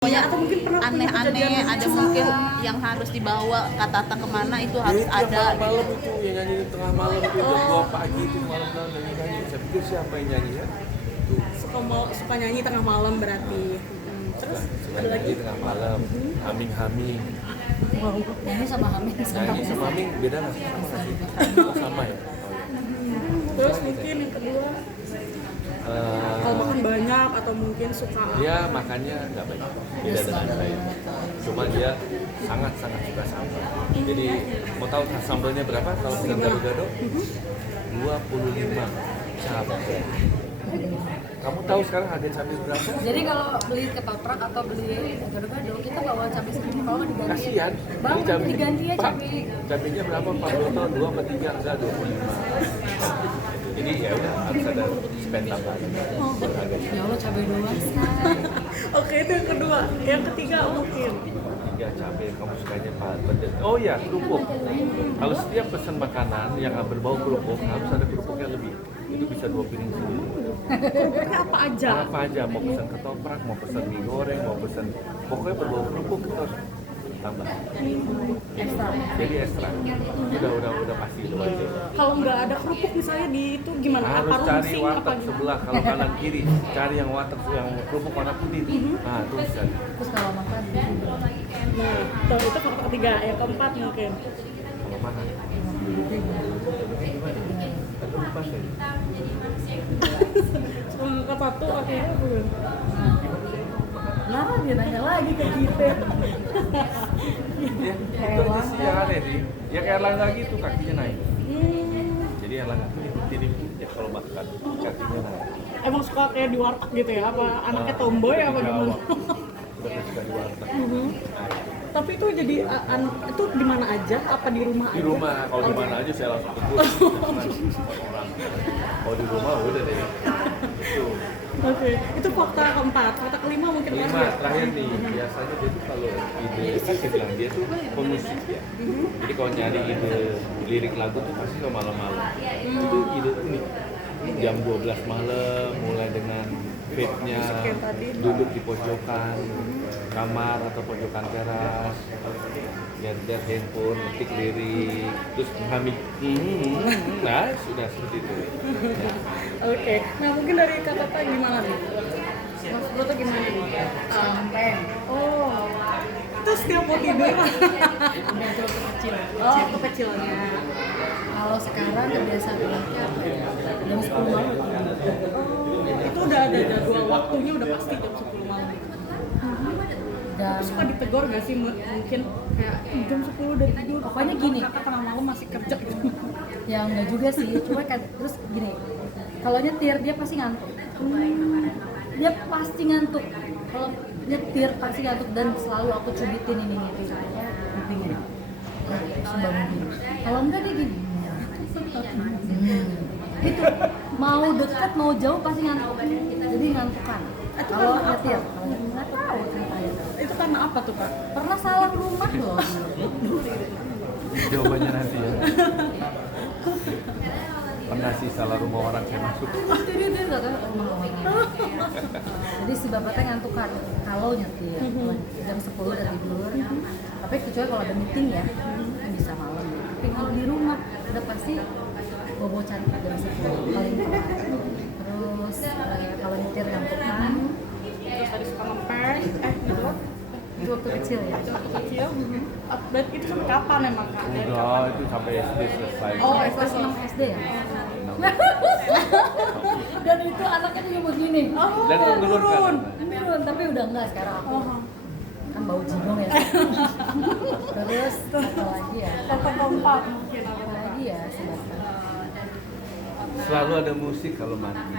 Pokoknya atau mungkin pernah punya aneh-aneh, kejadian ada lucu. mungkin yang harus dibawa Kak Tata kemana itu harus itu ada yang malam itu yang nyanyi di tengah malam itu jam 2 pagi itu malam nyanyi. Saya pikir siapa yang nyanyi ya? Suka nyanyi tengah malam berarti. Terus Suka ada lagi nyanyi tengah malam, haming-haming. Nyanyi sama Hamid Nyanyi sama haming beda nggak sih? Sama nggak sih? Oh, sama ya? terus mungkin yang kedua kalau makan banyak atau mungkin suka Dia makannya nggak banyak, beda dengan saya. Cuma dia sangat-sangat suka sambal. Jadi mau tahu sambalnya berapa kalau kita gado-gado? 25 cabai. Kamu tahu sekarang harga cabai berapa? Jadi kalau beli ketoprak atau beli gado-gado kita bawa cabai sendiri, kalau nggak diganti Kasihan. bang Ini cabai. diganti ya Pak, cabai. cabainya berapa? 40 2 apa 3? Enggak, 25. Jadi ya udah harus ada spend tambahan. Harganya. Ya Allah cabai doang. oke itu yang kedua yang ketiga mungkin 3 cabai kamu sukanya apa? Pedas. Oh ya, kerupuk. Kalau setiap pesan makanan yang berbau kerupuk harus ada kerupuknya lebih. Itu bisa 2 piring sendiri. kerupuknya apa aja Apa aja, mau pesan ketoprak, mau pesan mie goreng, mau pesan pokoknya berbau kerupuk itu harus tambah. Ekstra. Jadi ekstra. Udah pasti itu wajib. kalau nggak ada kerupuk misalnya di itu gimana Harus apa cari rusing apa warteg gitu sebelah kalau kanan kiri, cari yang warteg yang kerupuk warna putih. Nah, itu bisa. Terus kalau makan nah tuh, itu faktor ketiga yang keempat mungkin Kalau mana? Aku lupa saya. sebelum ke satu akhirnya belum nah dia nanya lagi ke kita. Ya, itu aja sih yang aneh sih. Ya kayak Erlangga gitu kakinya naik. Jadi Erlangga tuh ikutin ya kalau makan kakinya naik. emang suka kayak di warteg gitu ya apa anaknya tomboy apa gimana Udah suka di warteg. tapi itu jadi itu di mana aja apa di rumah Di aja rumah, kalau di mana aja saya langsung tegur. Orang. Kalau di rumah udah deh. Itu. Oke, itu fakta keempat. Fakta kelima mungkin Kelima, terakhir nih, biasanya dia tuh kalau ide, kan saya bilang dia tuh pemusik ya. Jadi kalau nyari ide lirik lagu tuh pasti kalau malam-malam. Itu ide unik. Jam 12 malam, mulai dengan vape-nya, duduk di pojokan kamar atau pojokan teras, lihat handphone, ngetik lirik, terus menghamil, nah sudah seperti itu. Oke, nah mungkin dari Kak Tata gimana nih? Mas Bro tuh gimana nih? Sampai Oh, itu setiap mau tidur. itu kecil. Oh, kekecilannya. Kalau sekarang kebiasaan anaknya jam 10 malam. Itu udah ada jadwal waktunya udah pasti jam 10 malam. Dan Terus suka ditegor gak sih mungkin kayak jam 10 udah tidur? Pokoknya gini. Kakak tengah malam masih kerja gitu. ya enggak juga sih, cuma kan terus gini. Kalau nyetir dia pasti ngantuk. Dia pasti ngantuk. Kalau nyetir pasti ngantuk dan selalu aku cubitin ini kupingnya. Sudah mungkin. Kalau enggak dia gini. Gitu. Mau dekat mau jauh pasti ngantuk. Jadi ngantukan. Kalau nyetir, nggak tahu ceritanya. Itu karena apa tuh Kak? Pernah salah rumah loh. Jawabannya nanti ya. Pernah sih salah rumah orang saya masuk. Jadi dia nggak tahu rumah orang. Jadi si bapaknya ngantukan kalau nyetir. Jam 10 udah tidur. Tapi kecuali kalau ada meeting ya, bisa malam. Tapi kalau di rumah udah pasti bobo cantik jam 10 paling telat. Terus kalau nyetir ngantukan. Terus tadi suka ngepel, gitu. Itu waktu kecil ya. Itu waktu kecil. Berarti itu sampai kapan emang Kak? Dari Enggak, itu sampai SD selesai. Oh, Kelas 6 SD ya. Dan itu anaknya juga begini. Oh, Dan turun kan? Turun, tapi udah enggak sekarang aku. Kan bau jigong ya. Terus apa lagi ya? Fakta keempat mungkin apa? Apa lagi ya sebabnya? Selalu ada musik kalau mandi.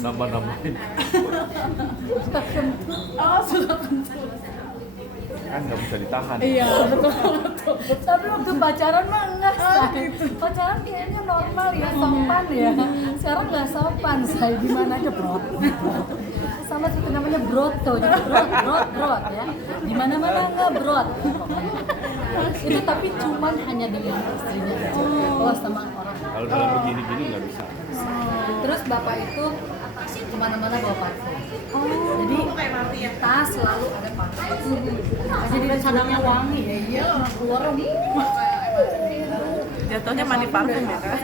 Nambah-nambahin. Oh, suka kentut. Kan nggak bisa ditahan. Iya, betul. Tapi waktu pacaran mah enggak, say. Pacaran kayaknya normal ya, sopan ya. Sekarang nggak sopan, say. Gimana aja brot. Sama seperti namanya broto, jadi brot ya. Di mana-mana enggak brot. Itu tapi cuman hanya dengan istrinya aja. Kalau sama orang. Kalau dalam begini-gini nggak bisa. Terus bapak itu kemana-mana bawa parfum. Jadi di tas selalu ada parfum. Jadi cadangnya wangi ya, iya orang keluar Jatuhnya mani parfum ya Kak?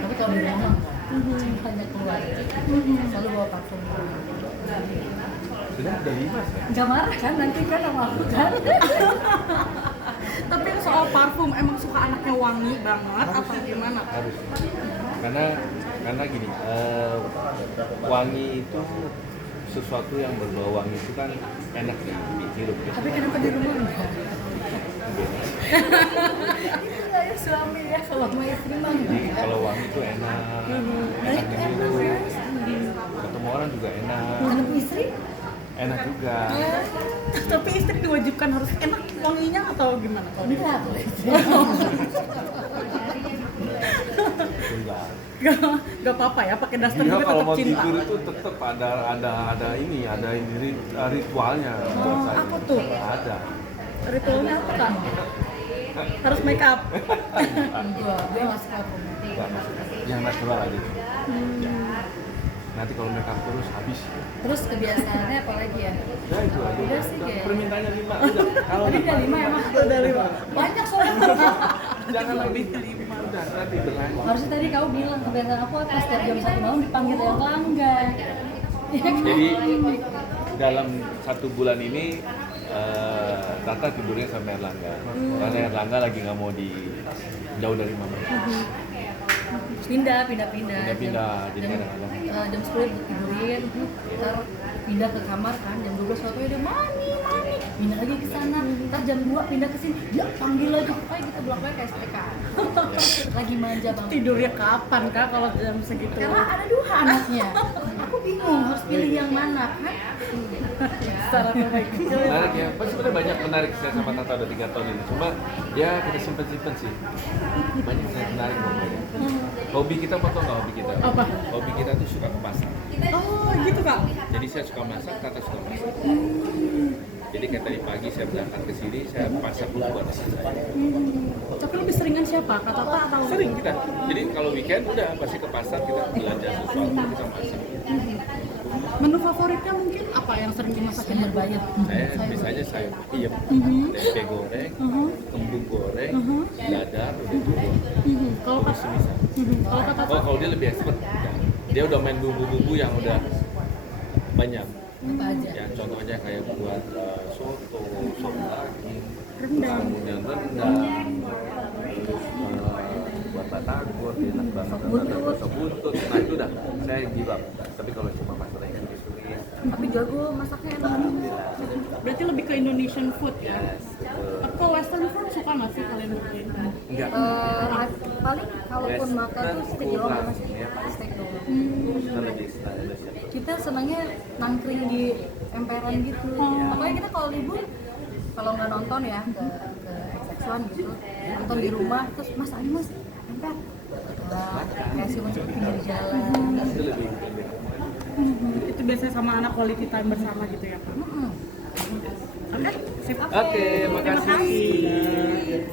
tapi kalau di rumah banyak keluar selalu bawa parfum. Sudah ada 5 saya. Nggak marah kan nanti kan sama aku kan? Tapi soal parfum emang suka anaknya wangi banget atau gimana? Harus. Karena gini, wangi itu sesuatu yang berbau wangi itu kan enak dihirup ya. Tapi kenapa di rumah enggak? Iya ya suami ya, kalau sama istri mah Jadi enggak. kalau wangi itu enak dihirup. Ketemu orang juga enak, Ketemu istri? enak juga. Tapi istri diwajibkan harus enak wanginya atau gimana? Kalau Enggak tuh istri. Enggak. Gak apa-apa ya, pakai daster Dia juga kalau tetap mau cinta. tidur itu tetap ada ini ritualnya. buat saya. apa tuh? Ada. Ritualnya apa kan? Harus make up. Enggak, dia nggak suka aku. Enggak, yang natural aja. Ya. Nanti kalau make up terus habis. Terus kebiasaannya apa lagi ya? Ya itu aja. Udah sih, kayak- Permintaannya 5 udah. Kalau Tadi udah 5 emang. Udah 5. Banyak soalnya. jangan lebih 5 udah nanti berlanjut. Harusnya tadi kau bilang kebiasaan aku apa setiap jam 1 malam dipanggil Erlangga. Iya kan? Jadi dalam 1 bulan ini Tata tidurnya sama Erlangga. Karena Erlangga lagi nggak mau jauh dari mama. Pindah. Pindah-pindah, jadi jam, kadang-kadang. jam 10 tidurin, ntar pindah ke kamar kan, jam 12 waktu dia mani, pindah lagi ke sana, ntar jam 2 pindah ke sini, dia panggil lagi, pokoknya kita bolak-balik kayak STK. Lagi manja banget. Tidurnya kapan Kak kalau jam segitu? Karena ada 2 anaknya, aku bingung harus pilih yang mana kan? Salah baik. Menarik ya, pas sebenarnya banyak menarik saya sama Tata udah 3 tahun ini. Cuma ya kita simpen sih. Banyak yang menarik pokoknya. Hobi kita apa tau nggak hobi kita? Apa? Hobi kita tuh suka ke pasar. Oh gitu Kak. Jadi saya suka masak, Tata suka masak. Jadi kayak tadi pagi saya berangkat ke sini, saya masak dulu buat anak saya. Tapi lebih seringan siapa? Kak Tata atau? Sering kita. Jadi kalau weekend udah pasti ke pasar kita belanja sesuatu kita masak. Menu favoritnya mungkin apa yang sering dimasakin Sayur bayam. Saya biasanya sayur peyem, tempe goreng, kembung goreng, dadar, udah itu. Kalau Kak, Semisal. kalau Kak Tata Oh kalau dia lebih expert, dia udah main bumbu-bumbu yang udah banyak. Apa aja? Ya contohnya kayak buat soto, sop daging, Rendang. kemudian rendang, terus buat batagor, enak banget, sop buntut. Nah itu udah saya give up. Tapi kalau cuma masalah yang tulis-tulis, Tapi jago masaknya enak. berarti lebih ke Indonesian food ya? yes, betul. Atau Western food suka nggak sih kalian bikin? Enggak. Paling kalaupun makan tuh steak doang Kurang, masih ya. steak doang. Kita lebih standar. Kita senangnya nangkring di emperan gitu. Makanya kita kalau libur kalau nggak nonton ya ke XX1 gitu, nonton di rumah terus Mas Adi Mas emper. Nah, kayak sih masuk pinggir jalan. Itu lebih Itu biasanya sama anak quality time bersama gitu ya Kak? Mm-mm. Oke, sip. Oke, makasih.